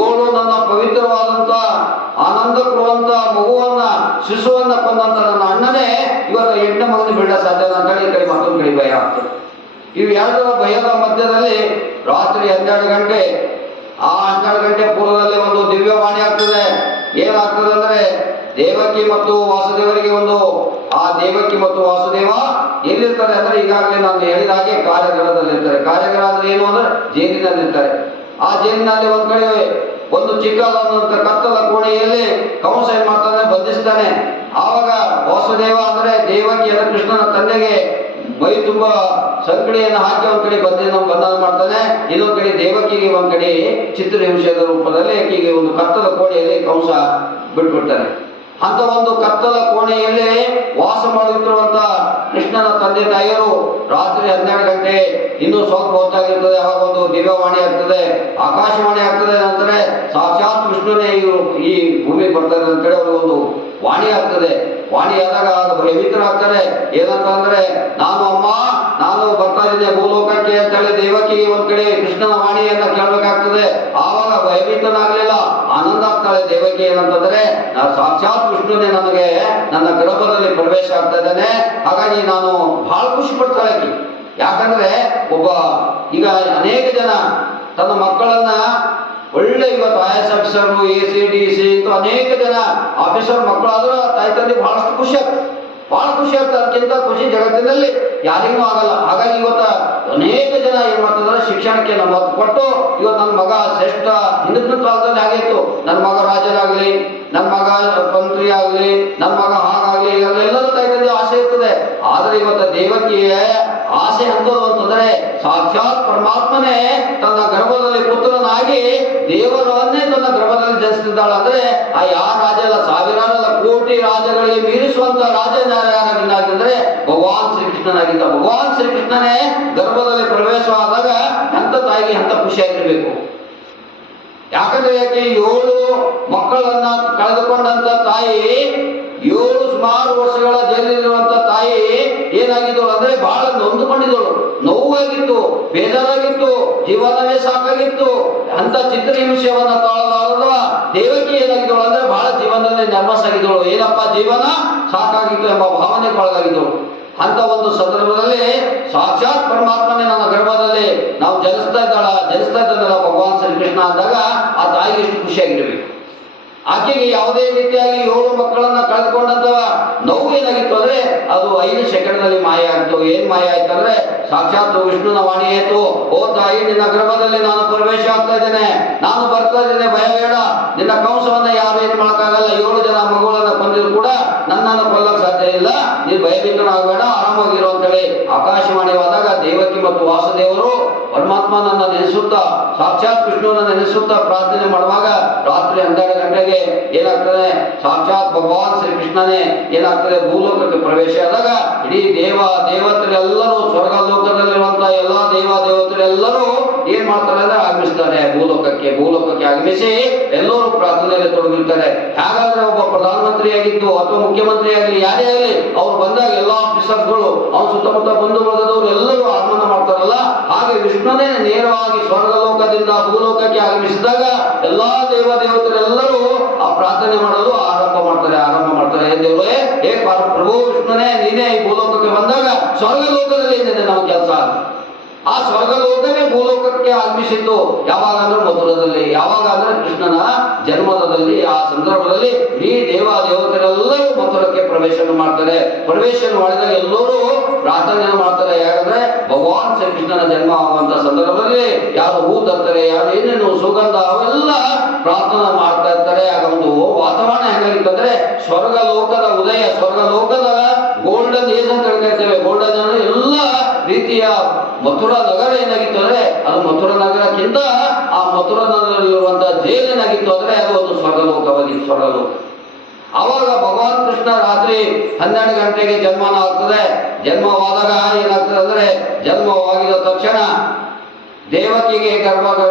ಏಳು ನನ್ನ ಪವಿತ್ರವಾದಂತ ಆನಂದ ಕೊಡುವಂತ ಮಗುವನ್ನ ಶಿಶುವನ್ನ ಕೊಂದಂತ ನನ್ನ ಅಣ್ಣನೇ ಇವತ್ತು 8ನೇ ಮಗನ ಬಿಡ ಸಾಧ್ಯ ಅಂತ ಹೇಳಿ ಈ ಕಡೆ ಮತ್ತೊಂದು ಕಡೆ ಭಯ ಆಗ್ತದೆ. ಇವು ಎರಡರ ಭಯದ ಮಧ್ಯದಲ್ಲಿ ರಾತ್ರಿ 12 ಗಂಟೆ, ಆ 12 ಗಂಟೆ ಪೂರ್ವದಲ್ಲಿ ಒಂದು ದಿವ್ಯವಾಣಿ ಆಗ್ತದೆ. ಏನಾಗ್ತದೆ ಅಂದ್ರೆ ದೇವಕಿ ಮತ್ತು ವಾಸುದೇವರಿಗೆ ಆ ದೇವಕಿ ಮತ್ತು ವಾಸುದೇವ ಎಲ್ಲಿರ್ತಾರೆ ಅಂದ್ರೆ ಈಗಾಗಲೇ ನಾನು ಹೇಳಿದ ಹಾಗೆ ಕಾರ್ಯಗೃಹದಲ್ಲಿರ್ತಾರೆ. ಕಾರ್ಯಗೃಹ ಅಂದ್ರೆ ಏನು ಅಂದ್ರೆ ಜೈಲಿನಲ್ಲಿರ್ತಾರೆ. ಆ ಜೈಲಿನಲ್ಲಿ ಒಂದ್ ಕಡೆ ಒಂದು ಚಿಕ್ಕದಾದಂತ ಕತ್ತಲ ಕೋಣೆಯಲ್ಲಿ ಕಂಸ ಏನ್ ಮಾಡ್ತಾನೆ, ಬಂಧಿಸ್ತಾನೆ. ಆವಾಗ ವಾಸುದೇವ ಅಂದ್ರೆ ದೇವಕಿ ಅಂದ್ರೆ ಕೃಷ್ಣನ ತಂದೆಗೆ ಮೈ ತುಂಬಾ ಸಂಕಳಿಯನ್ನು ಹಾಕಿ ಒಂದ್ ಕಡೆ ಬಂಧನ ಮಾಡ್ತಾನೆ. ಇನ್ನೊಂದ್ ಕಡೆ ದೇವಕಿಗೆ ಒಂದ್ ಕಡೆ ಚಿತ್ರಹಿಂಸೆಯ ರೂಪದಲ್ಲಿ ಆಕೆಗೆ ಒಂದು ಕತ್ತಲ ಕೋಣೆಯಲ್ಲಿ ಕಂಸ ಬಿಟ್ಬಿಡ್ತಾನೆ. ಅಂತ ಒಂದು ಕತ್ತಲ ಕೋಣೆಯಲ್ಲಿ ವಾಸ ಮಾಡುತ್ತಿರುವಂತ ಕೃಷ್ಣನ ತಂದೆ ತಾಯಿಯರು ರಾತ್ರಿ 12 ಗಂಟೆ ಇನ್ನೂ ಸ್ವಲ್ಪ ಹೊತ್ತಾಗಿರ್ತದೆ. ಅವಾಗ ಒಂದು ದಿವ್ಯವಾಣಿ ಆಗ್ತದೆ, ಆಕಾಶವಾಣಿ ಆಗ್ತದೆ. ನಂತರ ಸಾಕ್ಷಾತ್ ವಿಷ್ಣುನೇ ಈ ಭೂಮಿಗೆ ಬರ್ತಾರೆ ಅಂತೇಳಿ ಅವರು ಒಂದು ವಾಣಿ ಆಗ್ತದೆ. ವಾಣಿ ಆದಾಗ ಭಯಭೀತರಾಗ್ತಾರೆ. ಏನಂತ ಅಂದ್ರೆ ನಾನು ಬರ್ತಾ ಇದ್ದೇನೆ ಭೂಲೋಕಕ್ಕೆ ಅಂತೇಳಿ ದೇವಕಿಗೆ ಒಂದ್ ಕಡೆ ಕೃಷ್ಣನ ವಾಣಿಯನ್ನ ಕೇಳ್ಬೇಕಾಗ್ತದೆ. ಆವಾಗ ಭಯಭೀತನಾಗ್ಲಿಲ್ಲ, ಆನಂದ ಆಗ್ತಾಳೆ ದೇವಕಿ. ಏನಂತಂದ್ರೆ ಸಾಕ್ಷಾತ್ ವಿಷ್ಣುನೇ ನನಗೆ ನನ್ನ ಗರ್ಭದಲ್ಲಿ ಪ್ರವೇಶ ಆಗ್ತಾ ಇದ್ದಾನೆ, ಹಾಗಾಗಿ ನಾನು ಬಹಳ ಖುಷಿ ಪಡ್ತಾಳೆ. ಯಾಕಂದ್ರೆ ಈಗ ಅನೇಕ ಜನ ತನ್ನ ಮಕ್ಕಳನ್ನ ಒಳ್ಳೆ ಇವತ್ತು IAS ಆಫೀಸರು, ACDC ಇಂತ ಅನೇಕ ಜನ ಆಫೀಸರ್ ಮಕ್ಕಳಾದ್ರೂ ತಾಯಿ ತಂದೆ ಬಹಳಷ್ಟು ಖುಷಿ ಆಗ್ತದೆ. ಅದಕ್ಕಿಂತ ಖುಷಿ ಜಗತ್ತಿನಲ್ಲಿ ಯಾರಿಗೂ ಆಗಲ್ಲ. ಹಾಗಾಗಿ ಇವತ್ತ ಅನೇಕ ಜನ ಏನ್ ಮಾಡ್ತಿದ್ದಾರೆ, ಶಿಕ್ಷಣಕ್ಕೆ ನಮ್ಮ ಒತ್ತು ಕೊಟ್ಟು ಇವತ್ತು ನನ್ನ ಮಗ ಶ್ರೇಷ್ಠ. ಹಿಂದಿನ ಕಾಲದಲ್ಲಿ ಆಗಿತ್ತು, ನನ್ನ ಮಗ ರಾಜನಾಗ್ಲಿ, ನನ್ನ ಮಗ ಮಂತ್ರಿ ಆಗ್ಲಿ, ನನ್ನ ಮಗ ಹಾಗಾಗ್ಲಿ, ಎಲ್ಲರೂ ತಾಯಿ ತಂದೆ ಆಸೆ ಇರ್ತದೆ. ಆದ್ರೆ ಇವತ್ತು ದೇವಕಿಯ ಆಸೆ ಅಂತದ್ದು ಅಂತಂದ್ರೆ ಸಾಕ್ಷಾತ್ ಪರಮಾತ್ಮನೇ ತನ್ನ ಗರ್ಭದಲ್ಲಿ ಪುತ್ರನಾಗಿ ದೇವರನ್ನೇ ತನ್ನ ಗರ್ಭದಲ್ಲಿ ಜನಿಸ್ತಿದ್ದಾಳೆ. ಅಂದ್ರೆ ಆ ಯಾರ ರಾಜ ಅಲ್ಲ, ಸಾವಿರಾರಲ್ಲ, ಕೋಟಿ ರಾಜಗಳಿಗೆ ಮೀರಿಸುವಂತ ರಾಜ ಯಾರಾಗಿದ್ದಾಗಿದ್ರೆ ಭಗವಾನ್ ಶ್ರೀಕೃಷ್ಣನಾಗಿದ್ದ. ಭಗವಾನ್ ಶ್ರೀಕೃಷ್ಣನೇ ಗರ್ಭದಲ್ಲಿ ಪ್ರವೇಶವಾದಾಗ ಎಂತ ತಾಯಿಗೆ ಎಂತ ಖುಷಿಯಾಗಿರ್ಬೇಕು. ಯಾಕಂದ್ರೆ ಯಾಕೆ 7 ಮಕ್ಕಳನ್ನ ಕಳೆದುಕೊಂಡಂತ ತಾಯಿ, 7 ಸುಮಾರು ವರ್ಷಗಳ ಜೈಲಿರುವಂತ ತಾಯಿ ಏನಾಗಿದ್ದಳು ಅಂದ್ರೆ ಬಹಳ ನೊಂದುಕೊಂಡಿದ್ದಳು, ನೋವಾಗಿತ್ತು, ಬೇಜಾರಾಗಿತ್ತು, ಜೀವನವೇ ಸಾಕಾಗಿತ್ತು. ಅಂತ ಚಿತ್ರಹಿಂಸೆಯನ್ನ ತಾಳಲಾರದ ದೇವಕಿ ಏನಾಗಿದ್ದಳು ಅಂದ್ರೆ ಬಹಳ ಜೀವನದಲ್ಲಿ ನರ್ವಸ್ ಆಗಿದ್ದಳು. ಏನಪ್ಪ ಜೀವನ ಸಾಕಾಗಿತ್ತು ಎಂಬ ಭಾವನೆಗೆ ಒಳಗಾಗಿದ್ದಳು. ಅಂತ ಒಂದು ಸಂದರ್ಭದಲ್ಲಿ ಸಾಕ್ಷಾತ್ ಪರಮಾತ್ಮನೇ ನನ್ನ ಗರ್ಭದಲ್ಲಿ ನಾವು ಜನಿಸ್ತಾ ಇದ್ದಲ್ಲ ಭಗವಾನ್ ಶ್ರೀಕೃಷ್ಣ ಅಂದಾಗ ಆ ತಾಯಿಗೆ ಎಷ್ಟು ಖುಷಿಯಾಗಿರ್ಬೇಕು. ಆಕೆಗೆ ಯಾವುದೇ ರೀತಿಯಾಗಿ 7 ಮಕ್ಕಳನ್ನ ಕಳೆದುಕೊಂಡಂತವ ನೋವು ಏನಾಗಿತ್ತು ಅಂದ್ರೆ ಅದು 5 ಸೆಕೆಂಡ್ನಲ್ಲಿ ಮಾಯ ಆಗ್ತು. ಏನ್ ಮಾಯ ಆಯ್ತು ಅಂದ್ರೆ ಸಾಕ್ಷಾತ್ ವಿಷ್ಣುನ ವಾಣಿ ಆಯ್ತು. ಓ ತಾಯಿ, ನಿನ್ನ ಗರ್ಭದಲ್ಲಿ ನಾನು ಪ್ರವೇಶ ಆಗ್ತಾ ಇದ್ದೇನೆ, ನಾನು ಬರ್ತಾ ಇದ್ದೇನೆ, ಭಯ ಬೇಡ. ನಿನ್ನ ಕಂಸವನ್ನ ಯಾರು ಏನ್ ಮಾಡಕ್ಕಾಗಲ್ಲ. 7 ಜನ ಮಗುಗಳನ್ನ ಕೊಂದಿದ್ರು ಕೂಡ ನನ್ನನ್ನು ಕೊಲ್ಲಕ್ ಸಾಧ್ಯ ಇಲ್ಲ. ನೀನು ಭಯಭೀತನಾಗಬೇಡ, ಆರಾಮಾಗಿರು ಅಂತೇಳಿ ಆಕಾಶವಾಣಿವಾದಾಗ ದೇವಕಿ ಮತ್ತು ವಾಸುದೇವರು ಪರಮಾತ್ಮನನ್ನ ನೆನೆಸುತ್ತಾ, ಸಾಕ್ಷಾತ್ ವಿಷ್ಣುವನ್ನ ನೆನೆಸುತ್ತಾ ಪ್ರಾರ್ಥನೆ ಮಾಡುವಾಗ ರಾತ್ರಿ 12 ಗಂಟೆಗೆ ಏನಾಗ್ತದೆ, ಸಾಕ್ಷಾತ್ ಭಗವಾನ್ ಶ್ರೀಕೃಷ್ಣನೇ ಏನಾಗ್ತದೆ ಭೂಲೋಕಕ್ಕೆ ಪ್ರವೇಶ ಆದಾಗ ಇಡೀ ದೇವತೆರೆಲ್ಲರೂ, ಸ್ವರ್ಗ ಲೋಕದಲ್ಲಿರುವಂತಹ ಎಲ್ಲಾ ದೇವತೆರೆಲ್ಲರೂ ಏನ್ ಮಾಡ್ತಾರೆ ಅಂದ್ರೆ ಆಗಮಿಸ್ತಾರೆ ಭೂಲೋಕಕ್ಕೆ ಆಗಮಿಸಿ ಎಲ್ಲರೂ ಪ್ರಾರ್ಥನೆಯಲ್ಲಿ ತೊಡಗಿರ್ತಾರೆ. ಹಾಗಾದ್ರೆ ಒಬ್ಬ ಪ್ರಧಾನಮಂತ್ರಿ ಆಗಿದ್ದು ಅಥವಾ ಮುಖ್ಯಮಂತ್ರಿ ಆಗಲಿ ಯಾರೇ ಆಗಲಿ ಅವ್ರು ಬಂದಾಗ ಎಲ್ಲಾ ಆಫೀಸರ್ಗಳು, ಅವ್ರ ಸುತ್ತಮುತ್ತ ಬಂಧು ಬಳಗದವರು ಎಲ್ಲರೂ ಆಗಮನ ಮಾಡ್ತಾರಲ್ಲ, ಹಾಗೆ ವಿಷ್ಣುನೇ ನೇರವಾಗಿ ಸ್ವರ್ಗ ಲೋಕದಿಂದ ಭೂಲೋಕಕ್ಕೆ ಆಗಮಿಸಿದಾಗ ಎಲ್ಲಾ ದೇವತೆರೆಲ್ಲರೂ ಆ ಪ್ರಾರ್ಥನೆ ಮಾಡಲು ಆರಂಭ ಮಾಡ್ತಾರೆ. ದೇವರೇ, ಹೇ ಪ್ರಭು ವಿಷ್ಣುನೇ, ನೀನೇ ಈ ಭೂಲೋಕಕ್ಕೆ ಬಂದಾಗ ಸ್ವರ್ಗ ಲೋಕದಲ್ಲಿ ಏನಿದೆ ನಮ್ಮ ಕೆಲಸ. ಆ ಸ್ವರ್ಗ ಲೋಕವೇ ಭೂಲೋಕಕ್ಕೆ ಆಗಮಿಸಿದ್ದು ಯಾವಾಗ ಅಂದ್ರೆ ಮಥುರದಲ್ಲಿ. ಯಾವಾಗ ಅಂದ್ರೆ ಕೃಷ್ಣನ ಜನ್ಮದಲ್ಲಿ, ಆ ಸಂದರ್ಭದಲ್ಲಿ ಈ ದೇವತೆರೆಲ್ಲರೂ ಮಥುರಕ್ಕೆ ಪ್ರವೇಶ ಮಾಡ್ತಾರೆ. ಪ್ರವೇಶ ಮಾಡಿದಾಗ ಎಲ್ಲರೂ ಪ್ರಾರ್ಥನೆ ಮಾಡ್ತಾರೆ. ಯಾಕಂದ್ರೆ ಭಗವಾನ್ ಶ್ರೀಕೃಷ್ಣನ ಜನ್ಮ ಆಗುವಂತ ಸಂದರ್ಭದಲ್ಲಿ ಯಾರು ಹೂ ತರ್ತಾರೆ, ಯಾರು ಏನೇನು ಸುಗಂಧ ಅವೆಲ್ಲ ಪ್ರಾರ್ಥನೆ ಮಾಡ್ತಾ ಇರ್ತಾರೆ. ಆಗ ಒಂದು ವಾತಾವರಣ ಹೆಂಗಾಗಿತ್ತಂದ್ರೆ ಸ್ವರ್ಗ ಲೋಕದ ಉದಯ, ಸ್ವರ್ಗ ಲೋಕದ ಗೋಲ್ಡನ್ ಏಜ್ ಅಂತ ಹೇಳ್ತೇವೆ. ಗೋಲ್ಡನ್ ಅಂದ್ರೆ ಎಲ್ಲ ರೀತಿಯ ಮಥುರಾ ನಗರ ಏನಾಗಿತ್ತು ಅಂದ್ರೆ ಅದು ಮಥುರಾ ನಗರಕ್ಕಿಂತ ಆ ಮಥುರಾ ನಗರದಲ್ಲಿರುವಂತಹ ಜೈಲ್ ಏನಾಗಿತ್ತು ಅಂದ್ರೆ ಅದು ಒಂದು ಸ್ವರ್ಗಲೋಕವಾಗಿತ್ತು. ಅವಾಗ ಭಗವಾನ್ ಕೃಷ್ಣ ರಾತ್ರಿ 12 ಗಂಟೆಗೆ ಜನ್ಮನ ಆಗ್ತದೆ. ಜನ್ಮವಾದಾಗ ಏನಾಗ್ತದೆ ಅಂದ್ರೆ ಜನ್ಮವಾಗಿದ ತಕ್ಷಣ ದೇವಕಿಗೆ ಗರ್ಭದ